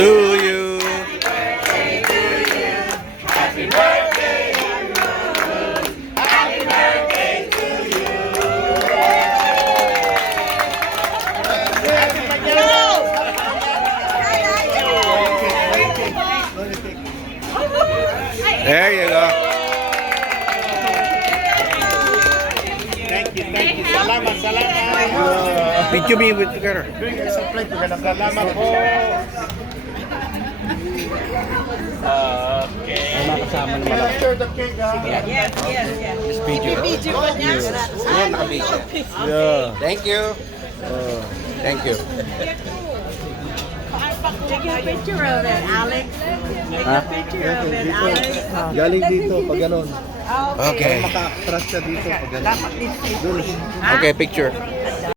to you. There you go. Thank you. Salamat. Picture me with together. Salamat po. Okay. Kasama ng Can I share the cake? Yes. video. Yan, nakabisa. Yeah. Thank you. Thank you. Take a picture of it, Alex. Take a picture of it, Alex. Galing dito pag ganon. Okay. Maka-attract siya dito pag ganon. Okay, picture.